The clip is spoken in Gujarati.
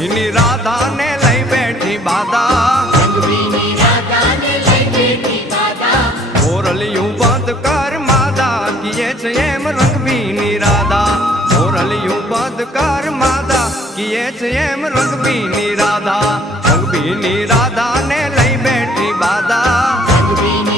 રંગભીની રાધા ને લઈ બેઠી બાધા મોરલિયું બંધ કર માધા કિયે છે એમ રંગભીની રાધા મોરલિયું બંધ કર માધા કિયે છે એમ રંગભીની રાધા ને લઈ બેઠી બાધા